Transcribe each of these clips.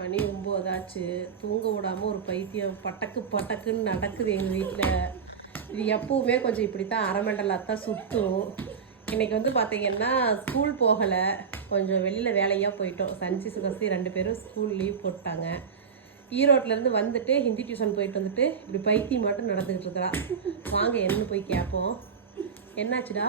மணி 9 ஆச்சு. தூங்க விடாமல் ஒரு பைத்தியம் பட்டக்குன்னு நடக்குது எங்கள் வீட்டில். இது எப்பவுமே கொஞ்சம் இப்படி தான் அரைமண்டலாக தான் சுற்றும். இன்றைக்கி வந்து பார்த்திங்கன்னா ஸ்கூல் போகலை, கொஞ்சம் வெளியில் வேலையாக போயிட்டோம். சன்சி சுகஸ்தி 2 பேரும் ஸ்கூல் லீவ் போட்டாங்க. ஈரோட்டிலேருந்து வந்துட்டு ஹிந்தி டியூஷன் போயிட்டு வந்துட்டு இப்படி பைத்தியம் மட்டும் நடந்துக்கிட்டு இருக்கிறா. வாங்க என்ன போய் கேட்போம். என்னாச்சுடா?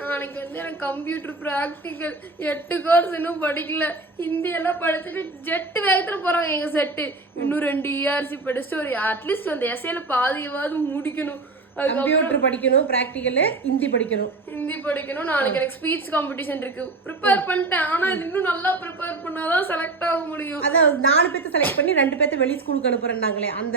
நாளைக்கு வந்து எனக்கு கம்ப்யூட்டர் ப்ராக்டிக்கல் 8 கோர்ஸ் இன்னும் படிக்கல. ஹிந்தி எல்லாம் படிச்சுட்டு ஜெட்டு வேகத்துல போறாங்க எங்க செட்டு. இன்னும் 2 ERC படிச்சுட்டு ஒரு அட்லீஸ்ட் அந்த எஸ்ஐல பாதியாவது முடிக்கணும். கம்ப்யூட்டர் படிக்கணும், பிராக்டிக்கல் ஹிந்தி படிக்கணும். நாளைக்கு எனக்கு ஸ்பீச் காம்படிஷன் இருக்கு. ப்ரிப்பேர் பண்ணிட்டேன். ஆனா இது இன்னும் நல்லா ப்ரிப்பேர் பண்ணாதான் செலக்ட் ஆக முடியும். அதான் 4 பேர்த்த செலக்ட் பண்ணி 2 பேர்த்த வெளி ஸ்கூலுக்கு அனுப்புறேன்னாங்களே அந்த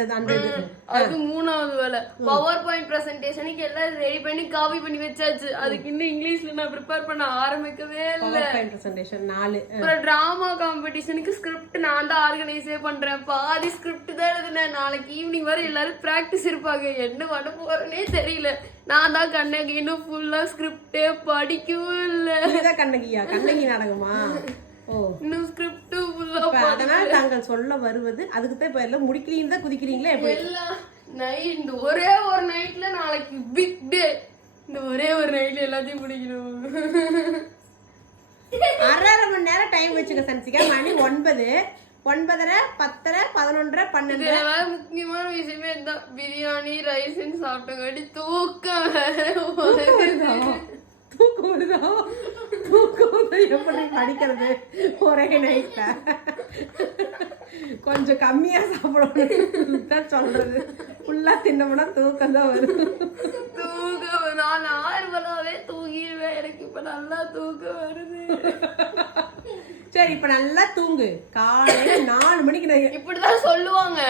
அது 3வது வேலை. பவர் பாயிண்ட் பிரசன்டேஷனுக்கு எல்லாம் ரெடி பண்ணி காப்பி பண்ணி வச்சாச்சு. அதுக்கு இன்னும் இங்கிலீஷ்ல நான் ப்ரிப்பேர் பண்ண ஆரம்பிக்கவே இல்ல. Power point presentation 4. அப்புறம் டிராமா காம்படிஷனுக்கு ஸ்கிரிப்ட் நான் தான் ஆர்கனைஸே பண்றேன். பாதி ஸ்கிரிப்ட் தான் எழுதுனேன். நாளைக்கு ஈவினிங் வரை எல்லாரும் பிராக்டிஸ் இருப்பாங்க. என்ன பண்ண போறேன்னே தெரியல. நான் தான் கண்ணகி. இன்னும் ஃபுல்லா ஸ்கிரிப்டே படிக்கவும் இல்ல. கண்ணகி நாடகமா? ஓ, இன்னும் ஸ்கிரிப்ட் ஃபுல்லா. அதனால நாங்கள் சொல்ல வருவது அதுக்கு தான். இப்ப எல்லாம் முடிக்கிறீங்க தான் குதிக்கிறீங்களா? எல்லாம் நைட் இந்த ஒரே ஒரு நைட்ல நாளைக்கு பிக் டே. இந்த ஒரே ஒரு நைட்ல எல்லாத்தையும் முடிக்கணும். 1/2 மணி நேரம் டைம் வச்சுக்க சன்சிகா. மணி 9, 9:30, 10:30, 11:30, 12. முக்கியமான விஷயமே இதுதான். பிரியாணி ரைஸ் சாப்பிட்டங்காட்டி தூக்கம் எப்படி படிக்கிறது ஒரே நைட்ல? கொஞ்சம் கம்மியா சாப்பிடணும் சொல்றது. ஃபுல்லா தின்னமுன்னா தூக்கம் தான் வரும். தூக்கம் நான் நார்மலாவே தூங்கிடுவேன். எனக்கு இப்ப நல்லா தூக்கம் வருது. சரி, இப்ப நல்லா தூங்கு. காலையில 4 மணிக்கு இப்படிதான் சொல்லுவாங்க.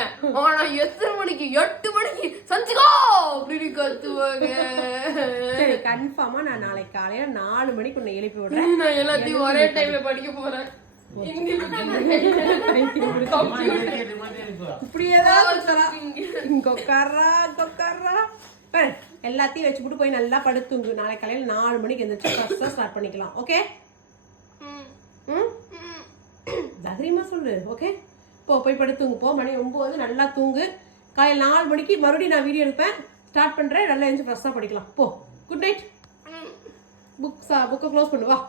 ஆனா எத்தனை மணிக்கு? 8 மணிக்கு சஞ்சிகா அப்படின்னு கத்துவாங்க. சரி, கன்ஃபார்மா நான் நாளைக்கு காலையில 4 மணிக்கு உன்னை எழுப்பி விடுறேன். நான் எல்லாத்தையும் ஒரே டைம்ல படிக்க போறேன். எல்லாத்தையும் வச்சுட்டு போய் நல்லா படுத்துங்க. நாளை காலையில 4 மணிக்கு எந்திரிச்சு ஸ்டார்ட் பண்ணிக்கலாம். ஓகே? தைரியமா சொல்லு. ஓகே, போய் படுத்துங்க. போ. மணி 9, நல்லா தூங்கு. காலையில் 4 மணிக்கு மறுபடியும் நான் வீடியோ எடுப்பேன். ஸ்டார்ட் பண்றேன். நல்லா எழுந்து ஃப்ரெஷ்ஷா படிக்கலாம். போ. Good night. புக்கை க்ளோஸ் பண்ணு. வா,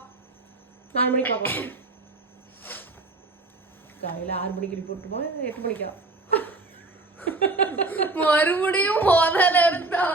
4 மணிக்கு பார்க்கலாம். காலையில் 6 மணிக்கு ரிப்போர்ட் போய் 8 மணிக்கா மறுபடியும் முதல்ல இருந்தா